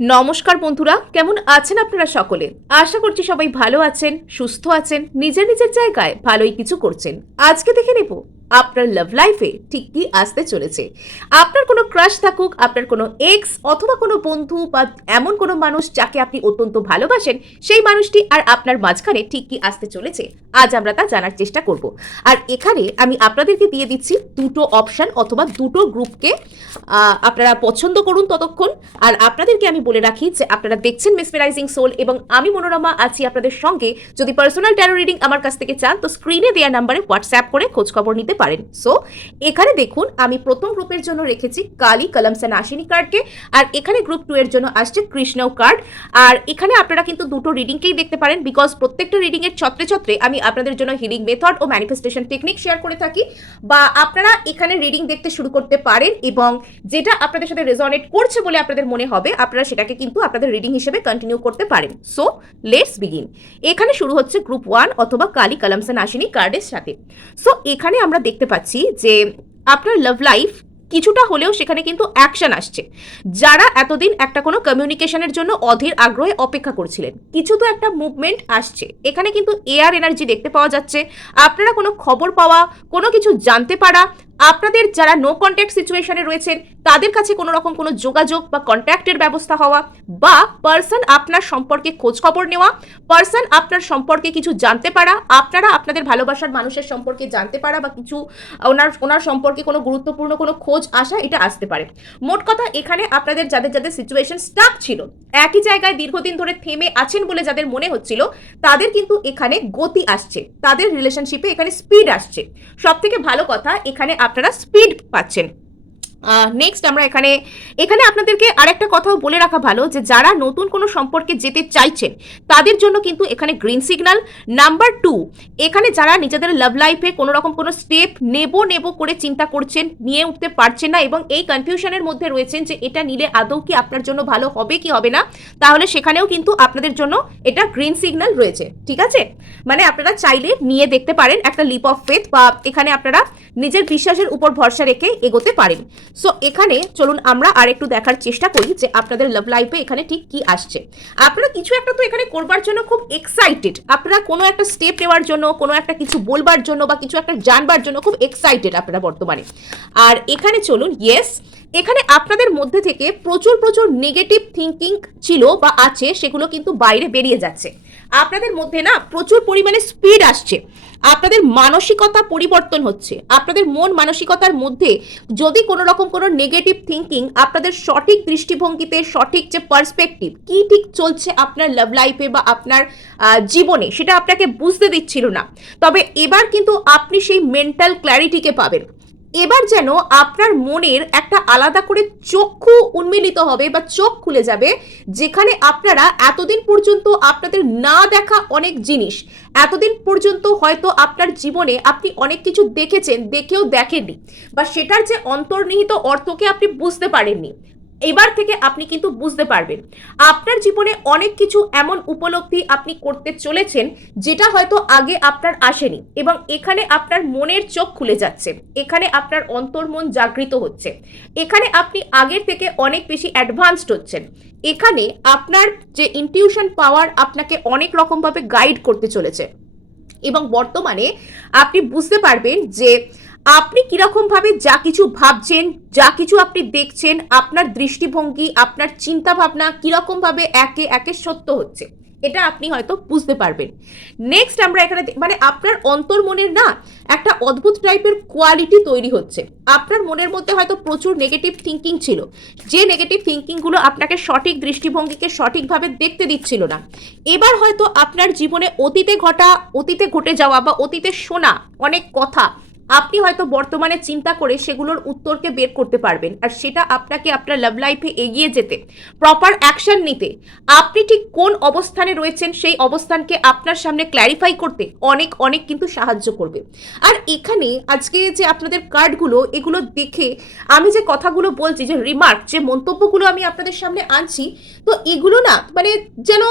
নমস্কার বন্ধুরা, কেমন আছেন আপনারা সকলে? আশা করছি সবাই ভালো আছেন, সুস্থ আছেন, নিজের নিজের জায়গায় ভালোই কিছু করছেন। আজকে দেখে নেব আপনার লাভ লাইফে ঠিক কি আসতে চলেছে। আপনার কোনো ক্রাশ থাকুক, আপনার কোনো এক্স অথবা কোনো বন্ধু বা এমন কোনো মানুষ যাকে আপনি অত্যন্ত ভালোবাসেন, সেই মানুষটি আর আপনার মাঝখানে ঠিক কি আসতে চলেছে, আজ আমরা তা জানার চেষ্টা করব। আর এখানে আমি আপনাদেরকে দিয়ে দিচ্ছি দুটো অপশন অথবা দুটো গ্রুপকে। আপনারা পছন্দ করুন ততক্ষণ। আর আপনাদেরকে আমি বলে রাখি যে আপনারা দেখছেন মেসমেরাইজিং সোল এবং আমি মনোরমা আছি আপনাদের সঙ্গে। যদি পার্সোনাল ট্যারো রিডিং আমার কাছ থেকে চান তো স্ক্রিনে দেওয়া নাম্বারে হোয়াটসঅ্যাপ করে খোঁজখবর নিতে পারেন। সো এখানে দেখুন, আমি প্রথম গ্রুপের জন্য রেখেছি কালী কলমস এন্ড আশিনী কার্ডকে, আর এখানে গ্রুপ 2 এর জন্য আসছে কৃষ্ণ কার্ড। আর এখানে আপনারা কিন্তু দুটো রিডিংকেই দেখতে পারেন, বিকজ প্রত্যেকটা রিডিং এর ছত্রে ছত্রে আমি আপনাদের জন্য হিলিং মেথড ও ম্যানিফেস্টেশন টেকনিক শেয়ার করে থাকি। বা আপনারা এখানে রিডিং দেখতে শুরু করতে পারেন এবং যেটা আপনাদের সাথে রেজনেট করছে বলে আপনাদের মনে হবে আপনারা সেটাকে কিন্তু আপনাদের রিডিং হিসেবে কন্টিনিউ করতে পারেন। So let's begin. এখানে শুরু হচ্ছে গ্রুপ 1 অথবা কালী কলমস এন্ড আশিনী কার্ডের সাথে। সো এখানে আমরা দেখতে পাচ্ছি যে আপনার লাভ লাইফ কিছুটা হলেও সেখানে কিন্তু অ্যাকশন আসছে। যারা এতদিন একটা কোনো কমিউনিকেশনের জন্য অধীর আগ্রহে অপেক্ষা করছিলেন, কিছু তো একটা মুভমেন্ট আসছে। এখানে কিন্তু এয়ার এনার্জি দেখতে পাওয়া যাচ্ছে। আপনারা কোনো খবর পাওয়া, কোনো কিছু জানতে পারা, আপনাদের যারা নো কন্ট্যাক্ট সিচুয়েশনে রয়েছেন তাদের কাছে কোনো রকম কোনো যোগাযোগ বা কন্ট্যাক্টের ব্যবস্থা হওয়া, বা পার্সন আপনার সম্পর্কে খোঁজ খবর নেওয়া, পার্সন আপনার সম্পর্কে কিছু জানতে পারা, আপনারা আপনাদের ভালোবাসার মানুষের সম্পর্কে জানতে পারা, বা কিছু ওনার সম্পর্কে কোনো গুরুত্বপূর্ণ কোনো খোঁজ আসা, এটা আসতে পারে। মোট কথা এখানে আপনাদের যাদের যাদের সিচুয়েশন স্টাক ছিল, একই জায়গায় দীর্ঘদিন ধরে থেমে আছেন বলে যাদের মনে হচ্ছিল, তাদের কিন্তু এখানে গতি আসছে, তাদের রিলেশনশিপে এখানে স্পিড আসছে। সব থেকে ভালো কথা, এখানে আপনারা স্পিড পাচ্ছেন। নেক্সট আমরা এখানে আপনাদেরকে আরেকটা কথাও বলে রাখা ভালো যে যারা নতুন কোনো সম্পর্কে যেতে চাইছেন তাদের জন্য কিন্তু এখানে গ্রিন সিগন্যাল। নাম্বার 2, এখানে যারা নিজেদের লাভ লাইফে কোনো রকম কোনো স্টেপ নেব করে চিন্তা করছেন, নিয়ে উঠতে পারছেন না এবং এই কনফিউশনের মধ্যে রয়েছেন যে এটা নিলে আদৌ কি আপনার জন্য ভালো হবে কি হবে না, তাহলে সেখানেও কিন্তু আপনাদের জন্য এটা গ্রিন সিগন্যাল রয়েছে। ঠিক আছে, মানে আপনারা চাইলে নিয়ে দেখতে পারেন একটা লিপ অফ ফেথ, বা এখানে আপনারা নিজের বিশ্বাসের উপর ভরসা রেখে এগোতে পারেন। সো এখানে চলুন আমরা আর একটু দেখার চেষ্টা করি যে আপনাদের লাভ লাইফে এখানে ঠিক কি আসছে। আপনারা কিছু একটা তো এখানে করবার জন্য খুব এক্সাইটেড, আপনারা কোনো একটা স্টেপ নেওয়ার জন্য, কোনো একটা কিছু বলবার জন্য বা কিছু একটা জানবার জন্য খুব এক্সাইটেড আপনারা বর্তমানে। আর এখানে চলুন, ইয়েস, এখানে আপনাদের মধ্যে থেকে প্রচুর নেগেটিভ থিঙ্কিং ছিল বা আছে, সেগুলো কিন্তু বাইরে বেরিয়ে যাচ্ছে। আপনাদের মধ্যে না প্রচুর পরিমাণে স্পিড আসছে, আপনাদের মানসিকতা পরিবর্তন হচ্ছে। আপনাদের মন মানসিকতার মধ্যে যদি কোনো রকম কোনো নেগেটিভ থিঙ্কিং আপনাদের সঠিক দৃষ্টিভঙ্গিতে, সঠিক যে পার্সপেক্টিভ কি ঠিক চলছে আপনার লাভ লাইফে বা আপনার জীবনে, সেটা আপনাকে বুঝতে দিচ্ছিল না, তবে এবার কিন্তু আপনি সেই মেন্টাল ক্ল্যারিটিকে পাবেন। এবার যেন আপনার মনের একটা আলাদা করে চক্ষু উন্মিলিত হবে বা চোখ খুলে যাবে, যেখানে আপনারা এতদিন পর্যন্ত আপনাদের না দেখা অনেক জিনিস, এতদিন পর্যন্ত হয়তো আপনার জীবনে আপনি অনেক কিছু দেখেছেন, দেখেও দেখেননি, বা সেটার যে অন্তর্নিহিত অর্থকে আপনি বুঝতে পারেননি, এবার থেকে আপনি কিন্তু বুঝতে পারবেন। আপনার জীবনে অনেক কিছু এমন উপলব্ধি আপনি করতে চলেছেন যেটা হয়তো আগে আপনার আসেনি, এবং এখানে আপনার মনের চোখ খুলে যাচ্ছে, এখানে আপনার অন্তর্মন জাগৃত হচ্ছে, এখানে আপনি আগের থেকে অনেক বেশি অ্যাডভান্সড হচ্ছেন। এখানে আপনার যে ইনটিউশন পাওয়ার আপনাকে অনেক রকমভাবে গাইড করতে চলেছে, এবং বর্তমানে আপনি বুঝতে পারবেন যে আপনি কিরকম ভাবে যা কিছু ভাবছেন, যা কিছু আপনি দেখছেন, আপনার দৃষ্টিভঙ্গি, আপনার চিন্তা ভাবনা কিরকম ভাবে একে একে সত্য হচ্ছে, এটা আপনি হয়তো বুঝতে পারবেন। নেক্সট আমরা এখানে মানে আপনার অন্তর্মনের না একটা অদ্ভুত টাইপের কোয়ালিটি তৈরি হচ্ছে। আপনার মনের মধ্যে হয়তো প্রচুর নেগেটিভ থিঙ্কিং ছিল, যে নেগেটিভ থিঙ্কিংগুলো আপনাকে সঠিক দৃষ্টিভঙ্গিকে সঠিকভাবে দেখতে দিচ্ছিল না। এবার হয়তো আপনার জীবনে অতীতে ঘটে যাওয়া বা অতীতে শোনা অনেক কথা আপনি হয়তো বর্তমানে চিন্তা করে সেগুলোর উত্তরকে বের করতে পারবেন, আর সেটা আপনাকে আপনার লাভ লাইফে এগিয়ে যেতে, প্রপার অ্যাকশন নিতে, আপনি ঠিক কোন অবস্থানে রয়েছেন সেই অবস্থানকে আপনার সামনে ক্ল্যারিফাই করতে অনেক অনেক কিন্তু সাহায্য করবে। আর এখানে আজকে যে আপনাদের কার্ডগুলো, এগুলো দেখে আমি যে কথাগুলো বলছি, যে রিমার্ক, যে মন্তব্যগুলো আমি আপনাদের সামনে আনছি, তো এগুলো না মানে যেন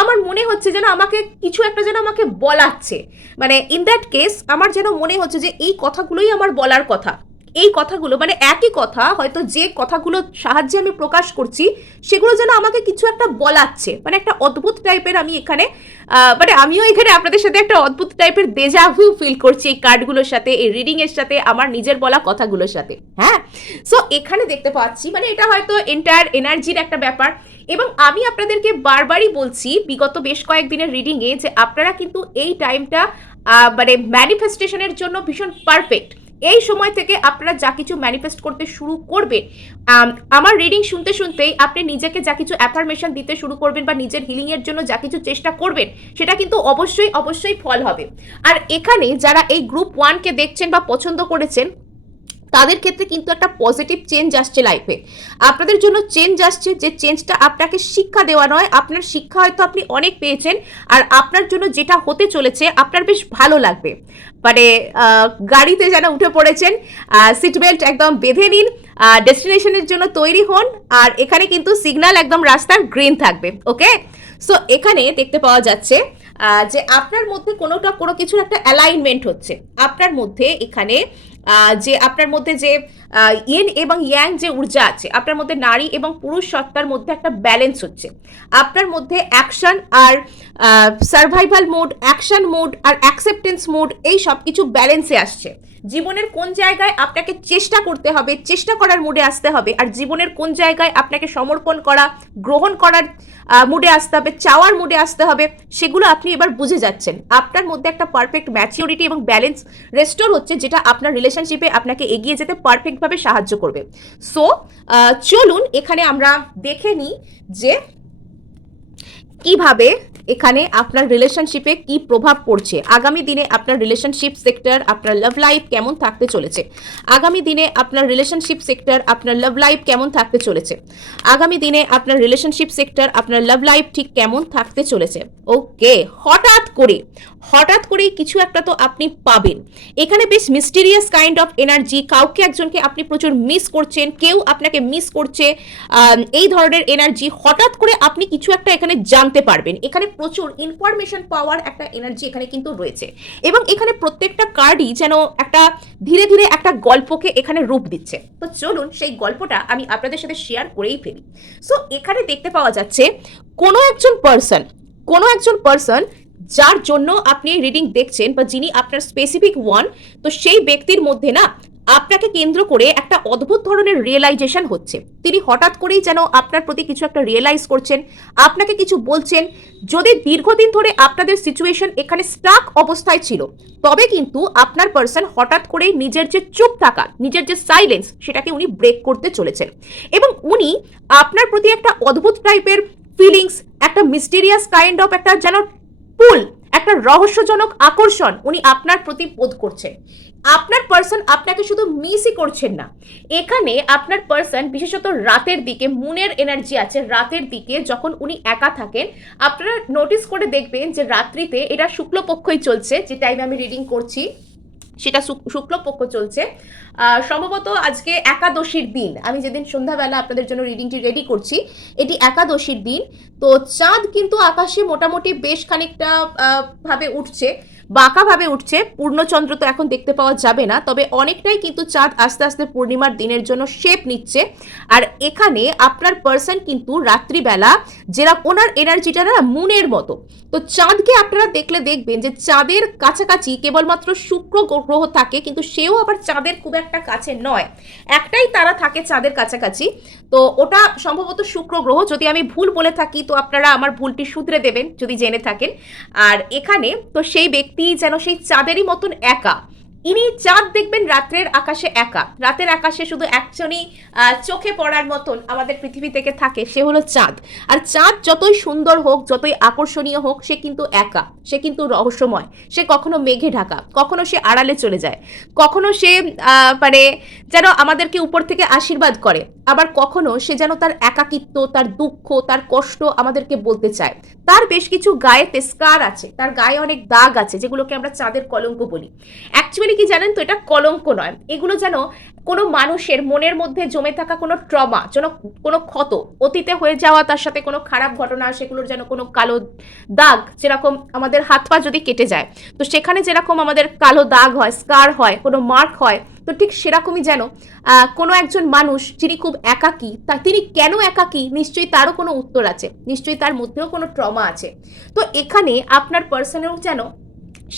আমার মনে হচ্ছে যেন আমাকে কিছু একটা যেন আমাকে বলাচ্ছে, মানে ইন দ্যাট কেস আমার যেন মনে হচ্ছে যে এই কথাগুলোই আমার বলার কথা, এই কথাগুলো মানে একই কথা, হয়তো যে কথাগুলো সাহায্যে আমি প্রকাশ করছি সেগুলো যেন আমাকে কিছু একটা বলাচ্ছে, মানে একটা অদ্ভুত টাইপের আমি এখানে মানে আমিও এখানে আপনাদের সাথে একটা অদ্ভুত টাইপের দেজাভু ফিল করছি এই কার্ডগুলোর সাথে, এই রিডিং এর সাথে, আমার নিজের বলা কথাগুলোর সাথে। হ্যাঁ, সো এখানে দেখতে পাচ্ছি মানে এটা হয়তো এন্টায়ার এনার্জির একটা ব্যাপার। এবং আমি আপনাদেরকে বারবারই বলছি বিগত বেশ কয়েকদিনের রিডিংয়ে যে আপনারা কিন্তু এই টাইমটা মানে ম্যানিফেস্টেশনের জন্য ভীষণ পারফেক্ট। এই সময় থেকে আপনারা যা কিছু ম্যানিফেস্ট করতে শুরু করবেন, আমার রিডিং শুনতে শুনতেই আপনি নিজেকে যা কিছু অ্যাফার্মেশন দিতে শুরু করবেন বা নিজের হিলিংয়ের জন্য যা কিছু চেষ্টা করবেন সেটা কিন্তু অবশ্যই অবশ্যই ফল হবে। আর এখানে যারা এই গ্রুপ 1কে দেখছেন বা পছন্দ করেছেন তাদের ক্ষেত্রে কিন্তু একটা পজিটিভ চেঞ্জ আসছে লাইফে, আপনাদের জন্য চেঞ্জ আসছে, যে চেঞ্জটা আপনাকে শিক্ষা দেওয়া নয়, আপনার শিক্ষা হয়তো আপনি অনেক পেয়েছেন, আর আপনার জন্য যেটা হতে চলেছে আপনার বেশ ভালো লাগবে। মানে গাড়িতে যেন উঠে পড়েছেন, সিট বেল্ট একদম বেঁধে নিন, ডেস্টিনেশনের জন্য তৈরি হন, আর এখানে কিন্তু সিগন্যাল একদম রাস্তার গ্রিন থাকবে। ওকে, সো এখানে দেখতে পাওয়া যাচ্ছে যে আপনার মধ্যে কোনো কিছুর একটা অ্যালাইনমেন্ট হচ্ছে আপনার মধ্যে, এখানে যে আপনার মধ্যে যে ইয়েন এবং ইয়াং যে ঊর্জা আছে, আপনার মধ্যে নারী এবং পুরুষ সত্তার মধ্যে একটা ব্যালেন্স হচ্ছে, আপনার মধ্যে অ্যাকশন আর সার্ভাইভাল মোড, অ্যাকশন মোড আর অ্যাকসেপ্টেন্স মোড, এই সব কিছু ব্যালেন্সে আসছে। জীবনের কোন জায়গায় আপনাকে চেষ্টা করতে হবে, চেষ্টা করার মুডে আসতে হবে, আর জীবনের কোন জায়গায় আপনাকে সমর্পণ করা, গ্রহণ করার মুডে আসতে হবে, চাওয়ার মুডে আসতে হবে, সেগুলো আপনি এবার বুঝে যাচ্ছেন। আপনার মধ্যে একটা পারফেক্ট ম্যাচিউরিটি এবং ব্যালেন্স রেস্টোর হচ্ছে, যেটা আপনার রিলেশনশিপে আপনাকে এগিয়ে যেতে পারফেক্টভাবে সাহায্য করবে। সো চলুন এখানে আমরা দেখে নিই যে কিভাবে এখানে আপনার রিলেশনশিপে কি প্রভাব পড়ছে, আগামী দিনে আপনার রিলেশনশিপ সেক্টর, আপনার লাভ লাইফ কেমন থাকতে চলেছে, আগামী দিনে আপনার রিলেশনশিপ সেক্টর, আপনার লাভ লাইফ কেমন থাকতে চলেছে, আগামী দিনে আপনার রিলেশনশিপ সেক্টর, আপনার লাভ লাইফ ঠিক কেমন থাকতে চলেছে। ওকে, হঠাৎ করেই কিছু একটা তো আপনি পাবেন এখানে, বেশ মিস্টিরিয়াস কাইন্ড অফ এনার্জি, কাউকে একজনকে আপনি প্রচুর মিস করছেন, কেউ আপনাকে মিস করছে, এই ধরনের এনার্জি, হঠাৎ করে আপনি কিছু একটা এখানে জানতে পারবেন, এখানে প্রচুর ইনফরমেশন পাওয়ার একটা এনার্জি এখানে কিন্তু রয়েছে। এবং এখানে প্রত্যেকটা কার্ডই যেন একটা ধীরে ধীরে একটা গল্পকে এখানে রূপ দিচ্ছে। তো চলুন সেই গল্পটা আমি আপনাদের সাথে শেয়ার করেই ফেলি। সো এখানে দেখতে পাওয়া যাচ্ছে কোনো একজন পার্সন যার জন্য আপনি রিডিং দেখছেন বা যিনি আপনার স্পেসিফিক ওয়ান, তো সেই ব্যক্তির মধ্যে না আপনাকে কেন্দ্র করে একটা অদ্ভুত ধরনের রিয়েলাইজেশন হচ্ছে। তিনি হঠাৎ করেই যেন আপনার প্রতি কিছু একটা রিয়েলাইজ করছেন, আপনাকে কিছু বলছেন। যদি দীর্ঘদিন ধরে আপনাদের সিচুয়েশন এখানে স্টাক অবস্থায় ছিল, তবে কিন্তু আপনার পার্সন হঠাৎ করেই নিজের যে চুপ থাকা, নিজের যে সাইলেন্স, সেটাকে উনি ব্রেক করতে চলেছেন। এবং উনি আপনার প্রতি একটা অদ্ভুত টাইপের ফিলিংস, একটা মিস্টিরিয়াস কাইন্ড অফ একটা যেন পুল, একটা রহস্যজনক আকর্ষণ উনি আপনার প্রতি বোধ করছেন। আপনার পার্সন আপনাকে শুধু মিসই করছেন না, এখানে আপনার পার্সন বিশেষত রাতের দিকে, মুনের এনার্জি আছে, রাতের দিকে যখন উনি একা থাকেন, আপনারা নোটিস করে দেখবেন যে রাত্রিতে, এটা শুক্লপক্ষই চলছে যে টাইমে আমি রিডিং করছি, সেটা শুক্লপক্ষ চলছে, সম্ভবত আজকে একাদশীর দিন, আমি যেদিন সন্ধ্যাবেলা আপনাদের জন্য রিডিংটি রেডি করছি, এটি একাদশীর দিন। তো চাঁদ কিন্তু আকাশে মোটামুটি বেশ খানিকটা ভাবে উঠছে, বাঁকাভাবে উঠছে, পূর্ণচন্দ্র তো এখন দেখতে পাওয়া যাবে না, তবে অনেকটাই কিন্তু চাঁদ আস্তে আস্তে পূর্ণিমার দিনের জন্য শেপ নিচ্ছে। আর এখানে আপনার পার্সন কিন্তু রাত্রিবেলা, যেরকম ওনার এনার্জিটা না মুনের মতো, তো চাঁদকে আপনারা দেখলে দেখবেন যে চাঁদের কাছাকাছি কেবলমাত্র শুক্র গ্রহ থাকে, কিন্তু সেও আবার চাঁদের খুব একটা কাছে নয়, একটাই তারা থাকে চাঁদের কাছাকাছি, তো ওটা সম্ভবত শুক্র গ্রহ। যদি আমি ভুল বলে থাকি তো আপনারা আমার ভুলটি শুধরে দেবেন যদি জেনে থাকেন। আর এখানে তো সেই ব্যক্তি যেন সেই চাঁদেরই মতন একা, ইনি চাঁদ দেখবেন রাতের আকাশে একা, রাতের আকাশে শুধু একজনই চোখে পড়ার মতন আমাদের পৃথিবী থেকে থাকে, সে হলো চাঁদ। আর চাঁদ যতই সুন্দর হোক, যতই আকর্ষণীয় হোক, সে কিন্তু একা, সে কিন্তু রহস্যময়, সে কখনো মেঘে ঢাকা, কখনো সে আড়ালে চলে যায়, কখনো সে মানে যেন আমাদেরকে উপর থেকে আশীর্বাদ করে, আবার কখনো সে যেন তার একাকিত্ব, তার দুঃখ, তার কষ্ট আমাদেরকে বলতে চায়। তার বেশ কিছু গায়েতে স্কার আছে, তার গায়ে অনেক দাগ আছে, যেগুলোকে আমরা চাঁদের কলঙ্ক বলি। অ্যাকচুয়ালি কি জানেন তো, এটা কলঙ্ক নয়, এগুলো যেন কোনো মানুষের মনের মধ্যে জমে থাকা কোনো ট্রমা, যেন কোনো ক্ষত, অতীতে হয়ে যাওয়া তার সাথে কোনো খারাপ ঘটনা, সেগুলোর যেন কোনো কালো দাগ, যেরকম আমাদের হাত পা যদি কেটে যায় তো সেখানে যেরকম আমাদের কালো দাগ হয়, স্কার হয়, কোনো মার্ক হয়, তো তো ঠিক সেরকমই যেন কোনো একজন মানুষ যিনি খুব একাকী, তিনি কেন একাকী, নিশ্চয়ই তারও কোনো উত্তর আছে, নিশ্চয়ই তার মধ্যেও কোনো ট্রমা আছে। তো এখানে আপনার পার্সনেও যেন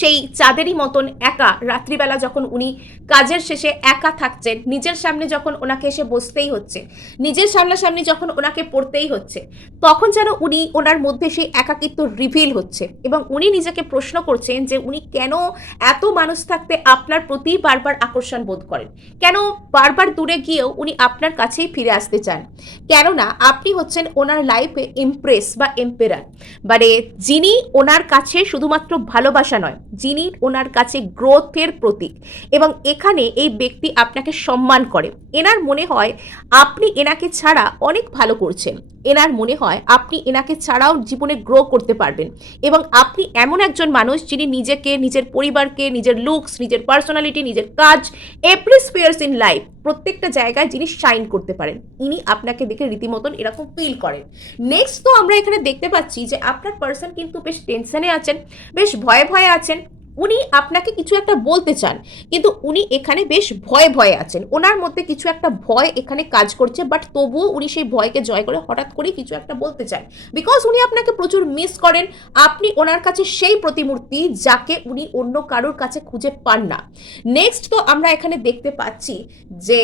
সেই চাঁদেরই মতন একা, রাত্রিবেলা যখন উনি কাজের শেষে একা থাকছেন, নিজের সামনে যখন ওনাকে এসে বসতেই হচ্ছে, নিজের সামনাসামনি যখন ওনাকে পড়তেই হচ্ছে, তখন যেন উনি ওনার মধ্যে সেই একাকিত্ব রিভিল হচ্ছে এবং উনি নিজেকে প্রশ্ন করছেন যে উনি কেন এত মানুষ থাকতে আপনার প্রতি বারবার আকর্ষণ বোধ করেন, কেন বারবার দূরে গিয়েও উনি আপনার কাছেই ফিরে আসতে চান, কেননা আপনি হচ্ছেন ওনার লাইফে ইমপ্রেস বা এম্পেরার, মানে যিনি ওনার কাছে শুধুমাত্র ভালোবাসা নয়, যিনি ওনার কাছে গ্রোথের প্রতীক। এবং এখানে এই ব্যক্তি আপনাকে সম্মান করে, এনার মনে হয় আপনি এনাকে ছাড়া অনেক ভালো করছেন, এনার মনে হয় আপনি এনাকে ছাড়াও জীবনে গ্রো করতে পারবেন এবং আপনি এমন একজন মানুষ যিনি নিজেকে, নিজের পরিবারকে, নিজের লুকস, নিজের পার্সোনালিটি, নিজের কাজ, এভরি স্পেয়ার্স ইন লাইফ, প্রত্যেকটা জায়গায় যিনি শাইন করতে পারেন, ইনি আপনাকে দেখে রীতিমতন এরকম ফিল করেন। নেক্সট তো আমরা এখানে দেখতে পাচ্ছি যে আপনার পার্সন কিন্তু বেশ টেনশনে আছেন, বেশ ভয়ে ভয়ে আছেন, উনি আপনাকে কিছু একটা বলতে চান কিন্তু উনি এখানে বেশ ভয়ে ভয়ে আছেন, ওনার মধ্যে কিছু একটা ভয় এখানে কাজ করছে, বাট তবুও উনি সেই ভয়কে জয় করে হঠাৎ করেই কিছু একটা বলতে চান, বিকজ উনি আপনাকে প্রচুর মিস করেন, আপনি ওনার কাছে সেই প্রতিমূর্তি যাকে উনি অন্য কারোর কাছে খুঁজে পান না। নেক্সট তো আমরা এখানে দেখতে পাচ্ছি যে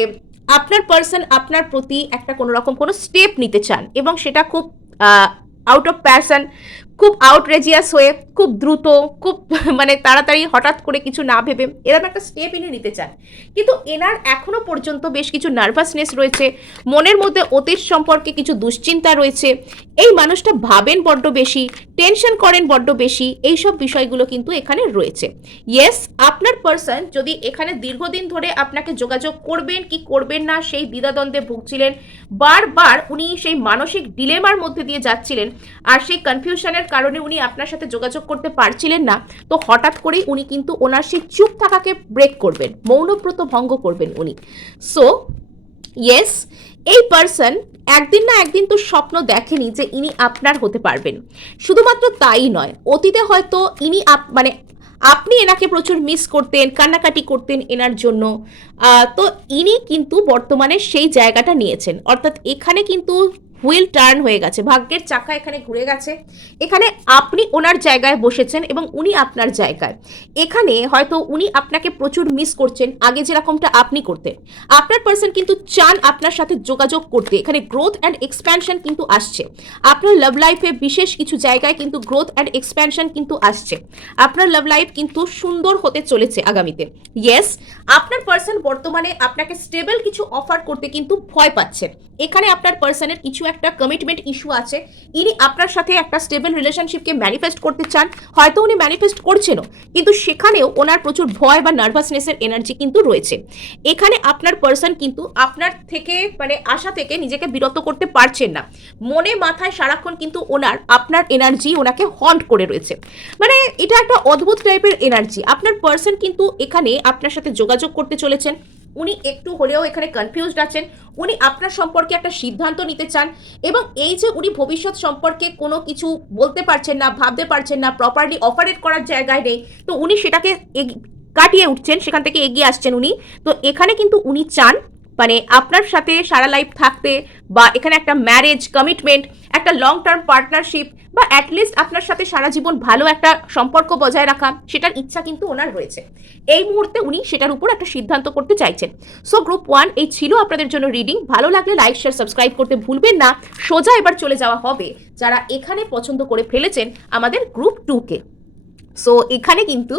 আপনার পার্সন আপনার প্রতি একটা কোনো রকম কোনো স্টেপ নিতে চান এবং সেটা খুব আউট অফ প্যাশন, খুব আউটরেজিয়াস হয়ে, খুব দ্রুত, খুব মানে তাড়াতাড়ি, হঠাৎ করে কিছু না ভেবে এরকম একটা স্টেপ ইনি নিতে চান, কিন্তু এনার এখনো পর্যন্ত বেশ কিছু নার্ভাসনেস রয়েছে, মনের মধ্যে অতীত সম্পর্কে কিছু দুশ্চিন্তা রয়েছে, এই মানুষটা ভাবেন বড্ড বেশি, টেনশন করেন বড্ড বেশি, এইসব বিষয়গুলো কিন্তু এখানে রয়েছে। ইয়েস, আপনার পার্সন যদি এখানে দীর্ঘদিন ধরে আপনাকে যোগাযোগ করবেন কি করবেন না সেই দ্বিধাদ্বন্দ্বে ভুগছিলেন, বারবার উনি সেই মানসিক ডিলেমার মধ্যে দিয়ে যাচ্ছিলেন আর সেই কনফিউশনের কারণে উনি আপনার সাথে যোগাযোগ করতে পারছিলেন না, তো হঠাৎ করেই উনি কিন্তু ওনার সেই চুপ থাকাকে ব্রেক করবেন, মৌনব্রত ভঙ্গ করবেন উনি। সো ইয়েস, এই পার্সন একদিন না একদিন তো স্বপ্ন দেখেনি যে ইনি আপনার হতে পারবেন, শুধুমাত্র তাই নয়, অতীতে হয়তো ইনি মানে আপনি এনাকে প্রচুর মিস করতেন, কান্নাকাটি করতেন এনার জন্য, তো ইনি কিন্তু বর্তমানে সেই জায়গাটা নিয়েছেন, অর্থাৎ এখানে কিন্তু হুইল টার্ন হয়ে গেছে, ভাগ্যের চাকা এখানে ঘুরে গেছে, এখানে আপনি ওনার জায়গায় বসেছেন এবং উনি আপনার জায়গায়, এখানে হয়তো উনি আপনাকে প্রচুর মিস করছেন আগে যেরকমটা আপনি করতেন, আপনার পার্সন কিন্তু চান আপনার সাথে যোগাযোগ করতে, এখানে গ্রোথ অ্যান্ড এক্সপ্যানশন কিন্তু আসছে, আপনার লাভ লাইফে বিশেষ কিছু জায়গায় কিন্তু গ্রোথ অ্যান্ড এক্সপ্যানশন কিন্তু আসছে, আপনার লাভ লাইফ কিন্তু সুন্দর হতে চলেছে আগামীতে। ইয়েস, আপনার পার্সন বর্তমানে আপনাকে স্টেবল কিছু অফার করতে কিন্তু ভয় পাচ্ছেন, এখানে আপনার পার্সনের কিছু একটা কমিটমেন্ট ইস্যু আছে, ইনি আপনার সাথে একটা স্টেবল রিলেশনশিপকে ম্যানিফেস্ট করতে চান, হয়তো উনি ম্যানিফেস্ট করছেনও, কিন্তু সেখানেও ওনার প্রচুর ভয় বা নার্ভাসনেসের এনার্জি কিন্তু রয়েছে, এখানে আপনার পার্সন কিন্তু আপনার থেকে মানে আশা থেকে নিজেকে বিরত করতে পারছেন না, মনে মাথায় সারাক্ষণ কিন্তু ওনার আপনার এনার্জি ওনাকে হন্ট করে রয়েছে, মানে এটা একটা অদ্ভুত টাইপের এনার্জি, আপনার পার্সন কিন্তু এখানে আপনার সাথে যোগাযোগ করতে চলেছেন, উনি একটু হলেও এখানে কনফিউজড আছেন, উনি আপনার সম্পর্কে একটা সিদ্ধান্ত নিতে চান এবং এই যে উনি ভবিষ্যৎ সম্পর্কে কোনো কিছু বলতে পারছেন না, ভাবতে পারছেন না, প্রপারলি অপারেট করার জায়গায় নেই, তো উনি সেটাকে কাটিয়ে উঠছেন, সেখান থেকে এগিয়ে আসছেন উনি, তো এখানে কিন্তু উনি চান মানে আপনার সাথে সারা লাইফ থাকতে বা এখানে একটা ম্যারেজ কমিটমেন্ট, একটা লং টার্ম পার্টনারশিপ বা অ্যাটলিস্ট আপনার সাথে সারা জীবন ভালো একটা সম্পর্ক বজায় রাখা, সেটার ইচ্ছা কিন্তু ওনার রয়েছে, এই মুহূর্তে উনি সেটার উপর একটা সিদ্ধান্ত করতে চাইছেন। সো গ্রুপ 1 এই ছিল আপনাদের জন্য রিডিং, ভালো লাগলে লাইক শেয়ার সাবস্ক্রাইব করতে ভুলবেন না। সোজা এবার চলে যাওয়া হবে যারা এখানে পছন্দ করে ফেলেছেন আমাদের গ্রুপ 2-কে। সো এখানে কিন্তু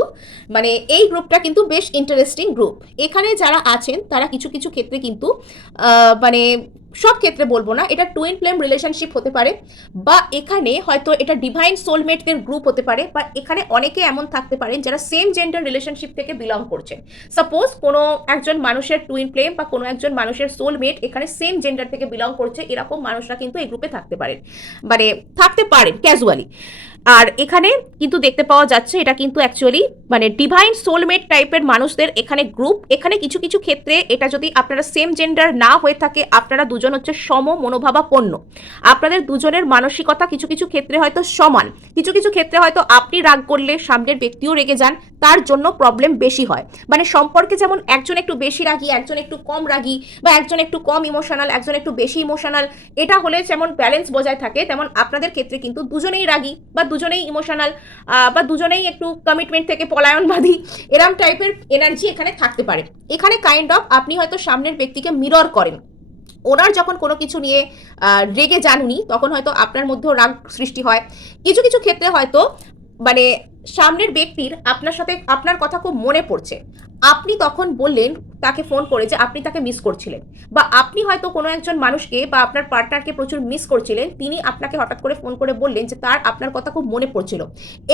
মানে এই গ্রুপটা কিন্তু বেশ ইন্টারেস্টিং গ্রুপ, এখানে যারা আছেন তারা কিছু কিছু ক্ষেত্রে কিন্তু মানে সব ক্ষেত্রে বলবো না, এটা টুইন ফ্লেম রিলেশনশিপ হতে পারে বা এখানে হয়তো এটা ডিভাইন সোলমেটদের গ্রুপ হতে পারে বা এখানে অনেকে এমন থাকতে পারেন যারা সেম জেন্ডার রিলেশনশিপ থেকে বিলং করছেন, সাপোজ কোনো একজন মানুষের টুইন ফ্লেম বা কোনো একজন মানুষের সোলমেট এখানে সেম জেন্ডার থেকে বিলং করছে, এরকম মানুষরা কিন্তু এই গ্রুপে থাকতে পারেন, মানে থাকতে পারেন ক্যাজুয়ালি। আর এখানে কিন্তু দেখতে পাওয়া যাচ্ছে এটা কিন্তু অ্যাকচুয়ালি মানে ডিভাইন সোলমেট টাইপের মানুষদের এখানে গ্রুপ। এখানে কিছু কিছু ক্ষেত্রে এটা যদি আপনারা সেম জেন্ডার না হয়ে থাকে, আপনারা দুজন হচ্ছে সম মনোভাবাপন্ন, আপনাদের দুজনের মানসিকতা কিছু কিছু ক্ষেত্রে হয়তো সমান, কিছু কিছু ক্ষেত্রে হয়তো আপনি রাগ করলে সামনের ব্যক্তিও রেগে যান, তার জন্য প্রবলেম বেশি হয়। মানে সম্পর্কে যেমন একজন একটু বেশি রাগী, একজন একটু কম রাগী, বা একজন একটু কম ইমোশনাল, একজন একটু বেশি ইমোশনাল, এটা হলে যেমন ব্যালেন্স বজায় থাকে, তেমন আপনাদের ক্ষেত্রে কিন্তু দুজনেই রাগী বা দুজনেই ইমোশনাল বা দুজনেই একটু কমিটমেন্ট থেকে পলায়নবাদী, এরম টাইপের এনার্জি এখানে থাকতে পারে। এখানে কাইন্ড অফ আপনি হয়তো সামনের ব্যক্তিকে মিরর করেন, ওনার যখন কোনো কিছু নিয়ে রেগে যান উনি, তখন হয়তো আপনার মধ্যেও রাগ সৃষ্টি হয়। কিছু কিছু ক্ষেত্রে হয়তো মানে সামনের ব্যক্তির আপনার সাথে আপনার কথা খুব মনে পড়ছে, আপনি তখন বললেন তাকে ফোন করে যে আপনি তাকে মিস করছিলেন, বা আপনি হয়তো কোনো একজন মানুষকে বা আপনার পার্টনারকে প্রচুর মিস করছিলেন, তিনি আপনাকে হঠাৎ করে ফোন করে বললেন যে তার আপনার কথা খুব মনে পড়ছিল।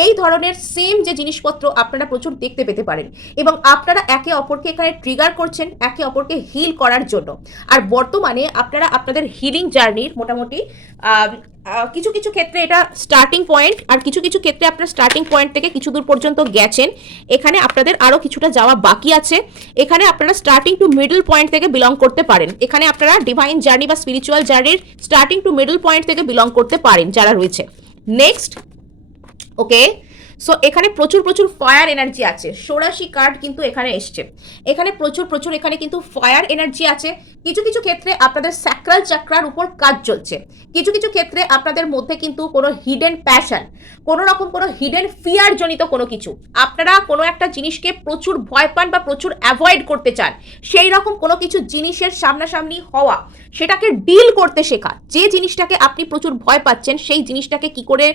এই ধরনের সেম যে জিনিসপত্র আপনারা প্রচুর দেখতে পেতে পারেন, এবং আপনারা একে অপরকে এখানে ট্রিগার করছেন একে অপরকে হিল করার জন্য। আর বর্তমানে আপনারা আপনাদের হিলিং জার্নির মোটামুটি কিছু কিছু ক্ষেত্রে এটা স্টার্টিং পয়েন্ট, আর কিছু কিছু ক্ষেত্রে আপনার স্টার্টিং পয়েন্ট থেকে কিছু দূর পর্যন্ত গেছেন, এখানে আপনাদের আরও কিছুটা যাওয়া বাকি আছে। এখানে আপনারা স্টার্টিং টু মিডল পয়েন্ট থেকে বিলং করতে পারেন, এখানে আপনারা ডিভাইন জার্নি বা স্পিরিচুয়াল জার্নির স্টার্টিং টু মিডল পয়েন্ট থেকে বিলং করতে পারেন যারা রয়েছে। নেক্সট, ওকে, সো এখানে প্রচুর প্রচুর ফায়ার এনার্জি আছে, 86 কার্ড কিন্তু এখানে এসছে, এখানে প্রচুর প্রচুর এখানে কিন্তু ফায়ার এনার্জি আছে। কিছু কিছু ক্ষেত্রে আপনাদের স্যাক্রাল চাক্রার উপর কাজ চলছে, কিছু কিছু ক্ষেত্রে আপনাদের মধ্যে কিন্তু কোনো হিডেন প্যাশন, কোনো রকম কোনো হিডেন ফিয়ার জনিত কোনো কিছু, আপনারা কোনো একটা জিনিসকে প্রচুর ভয় পান বা প্রচুর অ্যাভয়েড করতে চান, সেই রকম কোনো কিছু জিনিসের সামনাসামনি হওয়া, সেটাকে ডিল করতে শেখা, যে জিনিসটাকে আপনি প্রচুর ভয় পাচ্ছেন সেই জিনিসটাকে কি করে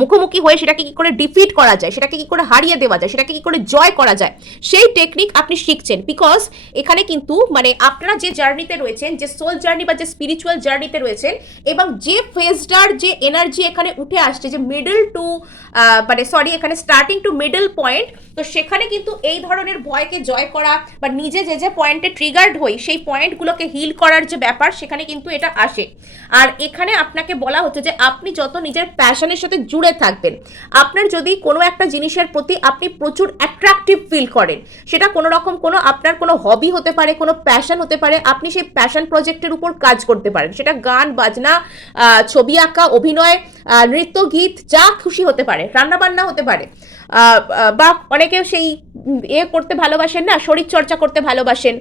মুখোমুখি হয়ে সেটাকে কি করে ডিফিট করা যায়, সেটাকে কি করে হারিয়ে দেওয়া যায়, সেটাকে কি করে জয় করা যায়, সেই টেকনিক আপনি শিখছেন। বিকজ এখানে কিন্তু মানে আপনারা যে জার্নিতে রয়েছেন, যে সোল জার্নি বা যে স্পিরিচুয়াল জার্নিতে রয়েছেন, এবং যে ফেজটার যে এনার্জি এখানে উঠে আসছে, যে মিডল টু মানে সরি এখানে স্টার্টিং টু মিডল পয়েন্ট, তো সেখানে কিন্তু এই ধরনের ভয়কে জয় করা বা নিজে যে যে পয়েন্টে ট্রিগার্ড হই সেই পয়েন্টগুলোকে হিল করার যে ব্যাপার, সেখানে কিন্তু এটা আসে। আর এখানে আপনাকে বলা হচ্ছে যে আপনি যত নিজের প্যাশনের সাথে জুড়ে থাকবেন, আপনার যদি কোনো একটা জিনিসের প্রতি আপনি প্রচুর অ্যাট্রাকটিভ ফিল করেন, সেটা কোনো রকম কোনো আপনার কোনো হবি হতে পারে, কোনো প্যাশন হতে পারে, আপনি সেই প্যাশন প্রজেক্টের উপর কাজ করতে পারেন, সেটা গান বাজনা, ছবি আঁকা, অভিনয়, নৃত্য, গীত, যা খুশি হতে পারে, রান্নাবান্না হতে পারে, বা অনেকেও সেই করতে ভালোবাসেন না, শরীর চর্চা করতে ভালোবাসেন,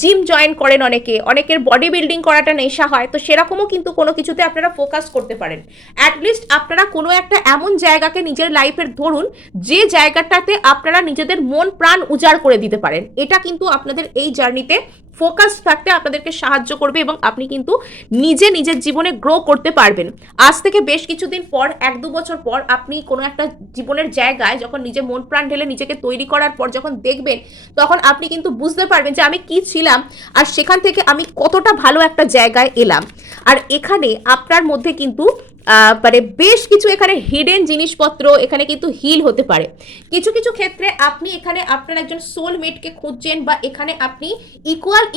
জিম জয়েন করেন অনেকে, অনেকের বডি বিল্ডিং করাটা নেশা হয়, তো সেরকমও কিন্তু কোনো কিছুতে আপনারা ফোকাস করতে পারেন। অ্যাটলিস্ট আপনারা কোনো একটা এমন জায়গাকে নিজের লাইফের ধরুন, যে জায়গাটাতে আপনারা নিজেদের মন প্রাণ উজাড় করে দিতে পারেন, এটা কিন্তু আপনাদের এই জার্নিতে ফোকাস থাকতে আপনাদেরকে সাহায্য করবে, এবং আপনি কিন্তু নিজে নিজের জীবনে গ্রো করতে পারবেন। আজ থেকে বেশ কিছুদিন পর, 1-2 বছর পর, আপনি কোনো একটা জীবনের জায়গায় যখন নিজে মন প্রাণ ঢেলে নিজেকে তৈরি করার পর যখন দেখবেন, তখন আপনি কিন্তু বুঝতে পারবেন যে আমি কি ছিলাম, আর সেখান থেকে আমি কতটা ভালো একটা জায়গায় এলাম। আর এখানে আপনার মধ্যে কিন্তু মানে বেশ কিছু এখানে হিডেন জিনিসপত্র এখানে কিন্তু হিল হতে পারে। কিছু কিছু ক্ষেত্রে আপনি এখানে আপনার একজন সোলমেটকে খুঁজছেন, বা এখানে আপনি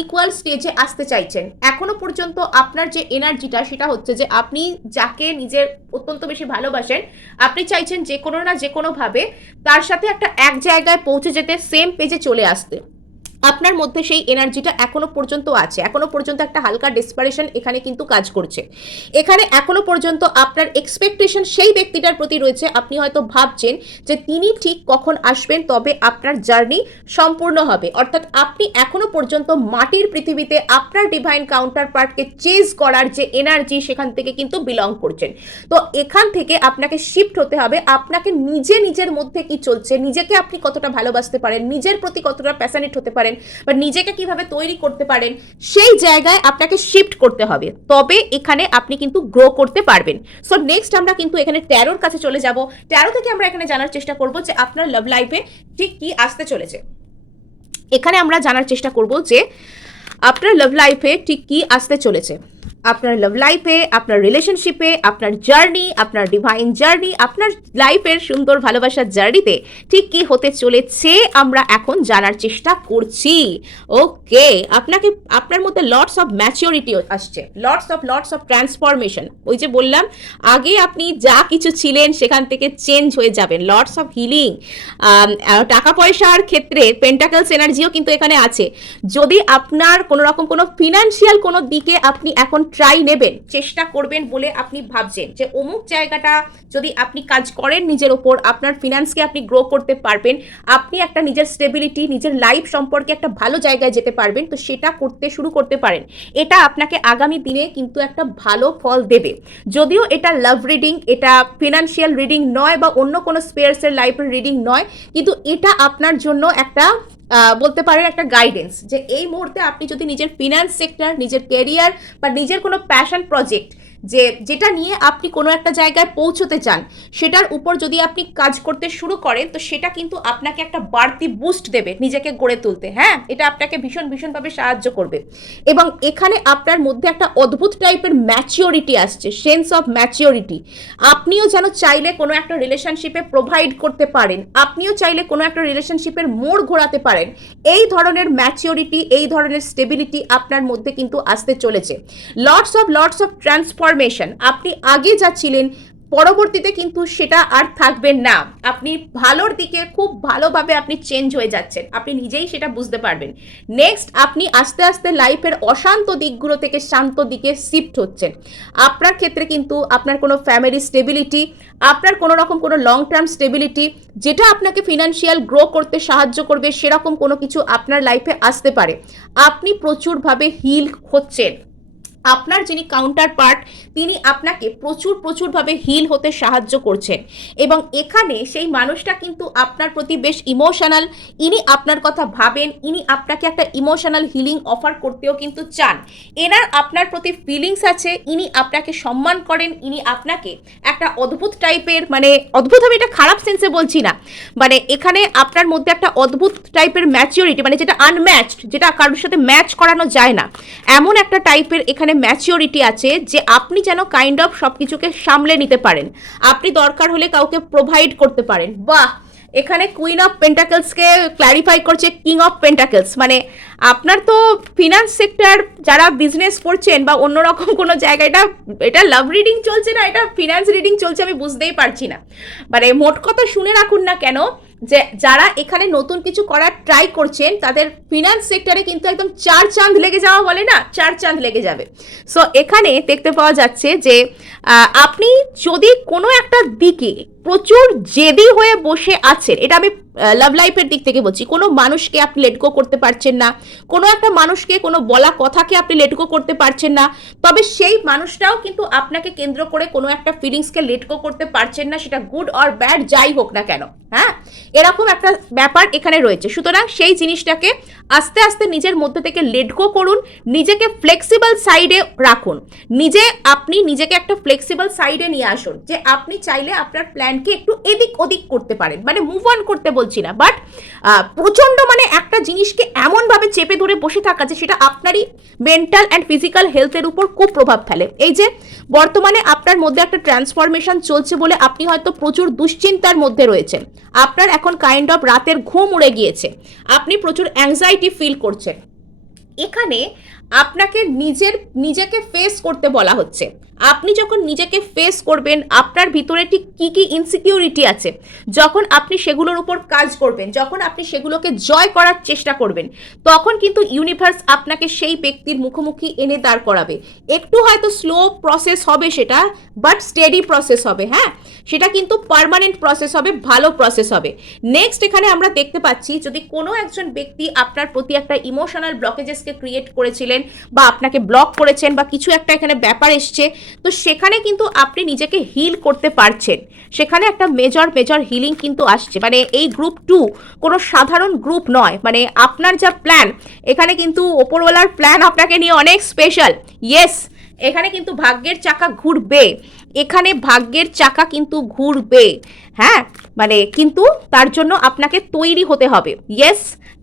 ইকুয়াল স্টেজে আসতে চাইছেন। এখনো পর্যন্ত আপনার যে এনার্জিটা, সেটা হচ্ছে যে আপনি যাকে নিজের অত্যন্ত বেশি ভালোবাসেন, আপনি চাইছেন যে কোনো না যে কোনোভাবে তার সাথে একটা এক জায়গায় পৌঁছে যেতে, সেম পেজে চলে আসতে। আপনার মধ্যে সেই এনার্জিটা এখনো পর্যন্ত আছে, এখনো পর্যন্ত একটা হালকা ডেসপারেশন এখানে কিন্তু কাজ করছে। এখানে এখনো পর্যন্ত আপনার এক্সপেকটেশন সেই ব্যক্তিটার প্রতি রয়েছে, আপনি হয়তো ভাবছেন যে তিনি ঠিক কখন আসবেন, তবে আপনার জার্নি সম্পূর্ণ হবে। অর্থাৎ আপনি এখনো পর্যন্ত মাটির পৃথিবীতে আপনার ডিভাইন কাউন্টার পার্টকে চেজ করার যে এনার্জি, সেখান থেকে কিন্তু বিলং করছেন। তো এখান থেকে আপনাকে শিফট হতে হবে, আপনাকে নিজের মধ্যে কি চলছে, নিজেকে আপনি কতটা ভালোবাসতে পারেন, নিজের প্রতি কতটা প্যাশনেট হতে পারেন, বা নিজেকে কিভাবে তৈরি করতে পারেন, সেই জায়গায় আপনাকে শিফট করতে হবে, তবে এখানে আপনি কিন্তু গ্রো করতে পারবেন। সো নেক্সট আমরা কিন্তু এখানে ট্যারোর কাছে চলে যাব। ট্যারো থেকে আমরা এখানে জানার চেষ্টা করব যে আপনার লাভ লাইফে ঠিক কি আসতে চলেছে। এখানে আমরা জানার চেষ্টা করব যে আপনার লাভ লাইফে ঠিক কি আসতে চলেছে। আপনার লাভ লাইফে, আপনার রিলেশনশিপে, আপনার জার্নি, আপনার ডিভাইন জার্নি, আপনার লাইফের সুন্দর ভালোবাসার জার্নিতে ঠিক কী হতে চলেছে আমরা এখন জানার চেষ্টা করছি। ওকে, আপনার মধ্যে লটস অফ ম্যাচিওরিটি আসছে, লটস অফ ট্রান্সফরমেশন। ওই যে বললাম আগে আপনি যা কিছু ছিলেন সেখান থেকে চেঞ্জ হয়ে যাবেন, লটস অফ হিলিং। টাকা পয়সার ক্ষেত্রে পেন্টাকলস এনার্জিও কিন্তু এখানে আছে। যদি আপনার কোনো রকম কোনো ফিনান্সিয়াল কোনো দিকে আপনি এখন ট্রাই নেবেন, চেষ্টা করবেন বলে আপনি ভাবছেন যে অমুক জায়গাটা যদি আপনি কাজ করেন নিজের ওপর, আপনার ফিনান্সকে আপনি গ্রো করতে পারবেন, আপনি একটা নিজের স্টেবিলিটি, নিজের লাইফ সম্পর্কে একটা ভালো জায়গায় যেতে পারবেন, তো সেটা করতে শুরু করতে পারেন। এটা আপনাকে আগামী দিনে কিন্তু একটা ভালো ফল দেবে। যদিও এটা লাভ রিডিং, এটা ফিনান্সিয়াল রিডিং নয় বা অন্য কোনো স্পেয়ার্সের লাইফের রিডিং নয়, কিন্তু এটা আপনার জন্য একটা বলতে পারেন একটা গাইডেন্স, যে এই মুহূর্তে আপনি যদি নিজের ফিনান্স সেক্টর, নিজের ক্যারিয়ার বা নিজের কোনো প্যাশন প্রজেক্ট যেটা নিয়ে আপনি কোনো একটা জায়গায় পৌঁছতে চান, সেটার উপর যদি আপনি কাজ করতে শুরু করেন, তো সেটা কিন্তু আপনাকে একটা বাড়তি বুস্ট দেবে নিজেকে গড়ে তুলতে। হ্যাঁ, এটা আপনাকে ভীষণভাবে সাহায্য করবে। এবং এখানে আপনার মধ্যে একটা অদ্ভুত টাইপের ম্যাচিওরিটি আসছে, সেন্স অফ ম্যাচিওরিটি। আপনিও যেন চাইলে কোনো একটা রিলেশনশিপে প্রোভাইড করতে পারেন, আপনিও চাইলে কোনো একটা রিলেশনশিপের মোড় ঘোরাতে পারেন। এই ধরনের ম্যাচিওরিটি, এই ধরনের স্টেবিলিটি আপনার মধ্যে কিন্তু আসতে চলেছে। Lots of transformation. আপনি আগে যা ছিলেন পরবর্তীতে কিন্তু সেটা আর থাকবেন না। আপনি ভালোর দিকে খুব ভালোভাবে আপনি চেঞ্জ হয়ে যাচ্ছেন, আপনি নিজেই সেটা বুঝতে পারবেন। নেক্সট, আপনি আস্তে আস্তে লাইফের অশান্ত দিকগুলো থেকে শান্ত দিকে শিফট হচ্ছেন। আপনার ক্ষেত্রে কিন্তু আপনার কোনো ফ্যামিলি স্টেবিলিটি, আপনার কোনো রকম কোনো লং টার্ম স্টেবিলিটি, যেটা আপনাকে ফিনান্সিয়াল গ্রো করতে সাহায্য করবে, সেরকম কোনো কিছু আপনার লাইফে আসতে পারে। আপনি প্রচুরভাবে হিল হচ্ছেন। আপনার যিনি কাউন্টার পার্ট, তিনি আপনাকে প্রচুরভাবে হিল হতে সাহায্য করছেন। এবং এখানে সেই মানুষটা কিন্তু আপনার প্রতি বেশ ইমোশনাল, ইনি আপনার কথা ভাবেন, ইনি আপনাকে একটা ইমোশনাল হিলিং অফার করতেও কিন্তু চান। এনার আপনার প্রতি ফিলিংস আছে, ইনি আপনাকে সম্মান করেন, ইনি আপনাকে একটা অদ্ভুত টাইপের, মানে অদ্ভুত, আমি এটা খারাপ সেন্সে বলছি না, মানে এখানে আপনার মধ্যে একটা অদ্ভুত টাইপের ম্যাচিওরিটি, মানে যেটা আনম্যাচড, যেটা কারোর সাথে ম্যাচ করানো যায় না, এমন একটা টাইপের এখানে ম্যাচিওরিটি আছে, যে আপনি যেন কাইন্ড অফ সব কিছুকে সামলে নিতে পারেন, আপনি দরকার হলে কাউকে প্রোভাইড করতে পারেন। বাহ, এখানে কুইন অফ পেন্টাকলসকে ক্ল্যারিফাই করছে কিং অফ পেন্টাকলস। মানে আপনার তো ফিনান্স সেক্টর, যারা বিজনেস করছেন বা অন্যরকম কোনো জায়গায়, এটা লাভ রিডিং চলছে না, এটা ফিনান্স রিডিং চলছে, আমি বুঝতেই পারছি না। মানে মোট কথা শুনে রাখুন না কেন, যে যারা এখানে নতুন কিছু করার ট্রাই করছেন, তাদের ফিনান্স সেক্টরে কিন্তু একদম 4 চাঁদ লেগে যাওয়া বলে না, 4 চাঁদ লেগে যাবে। সো এখানে দেখতে পাওয়া যাচ্ছে যে আপনি যদি কোনো একটা দিকে প্রচুর জেদি হয়ে বসে আছেন, এটা আমি লাভ লাইফের দিক থেকে বলছি, কোনো মানুষকে আপনি লেট গো করতে পারছেন না, কোনো একটা মানুষকে, কোনো বলা কথাকে আপনি লেট গো করতে পারছেন না, তবে সেই মানুষটাও কিন্তু আপনাকে কেন্দ্র করে কোনো একটা ফিলিংসকে লেট গো করতে পারছেন না, সেটা গুড অর ব্যাড যাই হোক না কেন। হ্যাঁ, এরকম একটা ব্যাপার এখানে রয়েছে। সুতরাং সেই জিনিসটাকে আস্তে আস্তে নিজের মধ্যে থেকে লেট গো করুন, নিজেকে ফ্লেক্সিবল সাইডে রাখুন, আপনি নিজেকে একটা ফ্লেক্সিবল সাইডে নিয়ে আসুন, যে আপনি চাইলে আপনার প্ল্যানকে একটু এদিক ওদিক করতে পারেন, মানে মুভ অন করতে বলছি না, বাট প্রচণ্ড মানে একটা জিনিসকে এমনভাবে চেপে ধরে বসে থাকা যে সেটা আপনারই মেন্টাল অ্যান্ড ফিজিক্যাল হেলথের উপর খুব প্রভাব ফেলে। এই যে বর্তমানে আপনার মধ্যে একটা ট্রান্সফরমেশন চলছে বলে আপনি হয়তো প্রচুর দুশ্চিন্তার মধ্যে রয়েছেন, আপনার এখন কাইন্ড অফ রাতের ঘুম উড়ে গিয়েছে, আপনি প্রচুর অ্যাংজাইটি ফিল করছেন। এখানে আপনাকে নিজেকে ফেস করতে বলা হচ্ছে। আপনি যখন নিজেকে ফেস করবেন, আপনার ভিতরে ঠিক কী ইনসিকিউরিটি আছে, যখন আপনি সেগুলোর উপর কাজ করবেন, যখন আপনি সেগুলোকে জয় করার চেষ্টা করবেন, তখন কিন্তু ইউনিভার্স আপনাকে সেই ব্যক্তির মুখোমুখি এনে দাঁড় করাবে। একটু হয়তো স্লো প্রসেস হবে সেটা, বাট স্টেডি প্রসেস হবে। হ্যাঁ, সেটা কিন্তু পার্মানেন্ট প্রসেস হবে, ভালো প্রসেস হবে। নেক্সট, এখানে আমরা দেখতে পাচ্ছি যদি কোনো একজন ব্যক্তি আপনার প্রতি একটা ইমোশনাল ব্লকেজেসকে ক্রিয়েট করেছিলেন, বা আপনাকে ব্লক করেছেন, বা কিছু একটা এখানে ব্যাপার এসছে, তো সেখানে কিন্তু আপনি নিজেকে হিল করতে পারছেন, সেখানে একটা মেজর হিলিং কিন্তু আসছে। মানে এই গ্রুপ 2 কোনো সাধারণ গ্রুপ নয়, মানে আপনার যা প্ল্যান, এখানে কিন্তু ওপরওয়ালার প্ল্যান আপনাকে নিয়ে অনেক স্পেশাল। ইয়েস, এখানে কিন্তু ভাগ্যের চাকা ঘুরবে, এখানে ভাগ্যের চাকা কিন্তু ঘুরবে। হ্যাঁ, মানে কিন্তু তার জন্য আপনাকে তৈরি হতে হবে। ইয়েস,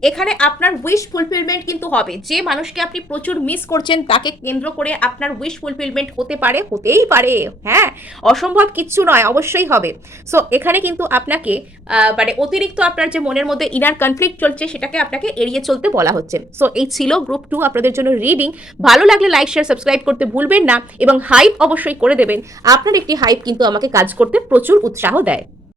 এখানে আপনার উইশ ফুলফিলমেন্ট কিন্তু হবে। যে মানুষকে আপনি প্রচুর মিস করছেন তাকে কেন্দ্র করে আপনার উইশ ফুলফিলমেন্ট হতে পারে, হতেই পারে। হ্যাঁ, অসম্ভব কিচ্ছু নয়, অবশ্যই হবে। সো এখানে কিন্তু আপনাকে মানে অতিরিক্ত আপনার যে মনের মধ্যে ইনার কনফ্লিক্ট চলছে সেটাকে আপনাকে এড়িয়ে চলতে বলা হচ্ছে। সো এই ছিল গ্রুপ 2 আপনাদের জন্য রিডিং। ভালো লাগলে লাইক শেয়ার সাবস্ক্রাইব করতে ভুলবেন না এবং হাইপ অবশ্যই করে দেবেন। আপনার একটি হাইপ কিন্তু আমাকে কাজ করতে প্রচুর উৎসাহ দেয়।